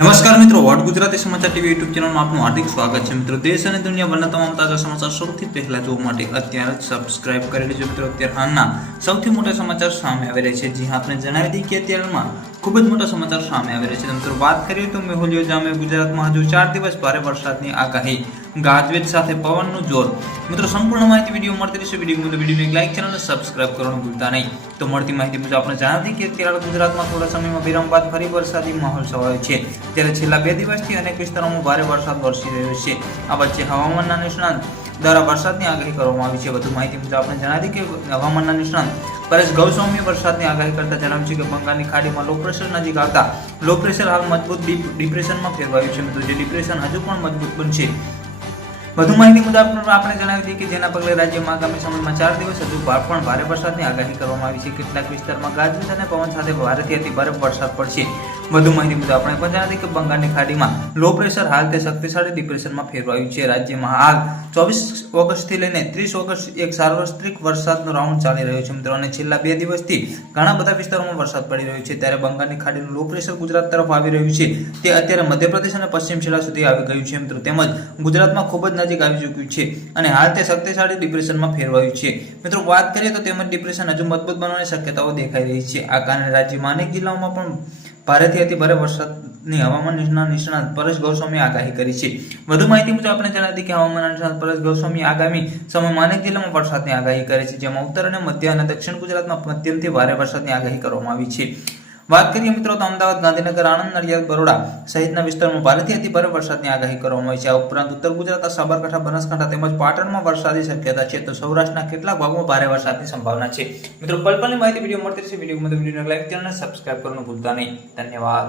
નમસ્કાર મિત્રો, વોટ ગુજરાતી સમાચાર ટીવી યુટ્યુબ ચેનલમાં આપનું હાર્દિક સ્વાગત છે. મિત્રો, દેશ અને દુનિયાભરના તમામ તાજા સમાચાર સૌથી પહેલા જોવા માટે અત્યારે જ સબસ્ક્રાઇબ કરી લેજો મિત્રો. અત્યારે હાલના સૌથી મોટા સમાચાર સામે આવી રહ્યા છે. જે આપણે જણાવી દઈએ કે અત્યારમાં ખૂબ જ મોટા સમાચાર સામે આવી છે. મિત્રો વાત કરીએ તો મેહુલિયો જામે ગુજરાતમાં હજુ ચાર દિવસ ભારે વરસાદની આગાહી. ગાજવેજ સાથે પવનનું જોર. મિત્રો, સંપૂર્ણ માહિતી વીડિયો મળતી રહેશે. વીડિયો મુજબ વિડીયોને લાઈક, ચેનલને સબસ્ક્રાઇબ કરવાનું ભૂલતા નહીં. તો મળતી માહિતી મુજબ આપણે જણાવી કે અત્યારે ગુજરાતમાં થોડા સમયમાં વિરામ બાદ ફરી વરસાદી માહોલ છવાયો છે. ત્યારે છેલ્લા બે દિવસથી અનેક વિસ્તારોમાં ભારે વરસાદ વરસી રહ્યો છે. આ વચ્ચે હવામાનના નિષ્ણાંત દ્વારા વરસાદની આગાહી કરવામાં આવી છે. વધુ માહિતી મુજબ આપણે જણાવી કે હવામાનના નિષ્ણાંત પરેશ ગૌસ્વામી વરસાદની આગાહી કરતા જણાવ્યું છે કે બંગાળની ખાડીમાં લો પ્રેશર નજીક આવતા લો પ્રેશર હાલ મજબૂત ડિપ્રેશનમાં ફેરવાયું છે. મિત્રો, જે ડિપ્રેશન હજુ પણ મજબૂત બનશે. વધુ માહિતી મુજબ આપણે જણાવી દઈએ કે જેના પગલે રાજ્યમાં આગામી સમયમાં ચાર દિવસ હજુ પણ ભારે વરસાદની આગાહી કરવામાં આવી છે. કેટલાક વિસ્તારમાં ગાજવીજ અને પવન સાથે ભારેથી અતિ ભારે વરસાદ પડશે. વધુ માહિતી મુજબ આપણે પણ જણાવી કે બંગાળની ખાડીમાં લો પ્રેશર હાલ તે શક્તિશાળી ડિપ્રેશનમાં ફેરવાયું છે. રાજ્યમાં હાલ ચોવીસ ઓગસ્ટથી લઈને ત્રીસ ઓગસ્ટ એક સાર્વત્રિક વરસાદનો રાઉન્ડ ચાલી રહ્યો છે મિત્રો. અને છેલ્લા બે દિવસથી ઘણા બધા વિસ્તારોમાં વરસાદ પડી રહ્યો છે. ત્યારે બંગાળની ખાડીનું લો પ્રેશર ગુજરાત તરફ આવી રહ્યું છે. તે અત્યારે મધ્યપ્રદેશ અને પશ્ચિમ છેડા સુધી આવી ગયું છે મિત્રો. તેમજ ગુજરાતમાં ખૂબ જ નજીક આવી ચૂક્યું છે અને હાલ તે શક્તિશાળી ડિપ્રેશનમાં ફેરવાયું છે. મિત્રો, વાત કરીએ તો તેમજ ડિપ્રેશન હજુ મજબૂત બનવાની શક્યતાઓ દેખાઈ રહી છે. આ કારણે રાજ્યમાં અનેક જિલ્લાઓમાં પણ ભારેથી અતિ ભારે વરસાદની હવામાન નિષ્ણાત નિષ્ણાત પરેશ ગૌસ્વામીએ આગાહી કરી છે. વધુ માહિતી મુજબ આપણે જણાવી કે હવામાન નિષ્ણાત પરેશ ગૌસ્વામી આગામી સમયમાં અનેક જિલ્લામાં વરસાદની આગાહી કરી છે, જેમાં ઉત્તર અને મધ્ય અને દક્ષિણ ગુજરાતમાં મધ્યમથી ભારે વરસાદની આગાહી કરવામાં આવી છે. વાત કરીએ મિત્રો તો અમદાવાદ, ગાંધીનગર, આણંદ, નડિયાદ, બરોડા સહિતના વિસ્તારમાં ભારેથી અતિ ભારે વરસાદની આગાહી કરવામાં આવી છે. આ ઉપરાંત ઉત્તર ગુજરાત સાબરકાંઠા, બનાસકાંઠા તેમજ પાટણમાં વરસાદની શક્યતા છે તો સૌરાષ્ટ્રના કેટલાક ભાગમાં ભારે વરસાદની સંભાવના છે. મિત્રો, પલપલની માહિતી વીડિયો મળતી રહેશે. વીડિયો મતલબ વિડીયોને લાઈક ચેનલને સબસ્ક્રાઈબ કરવાનું ભૂલતા નહીં. ધન્યવાદ.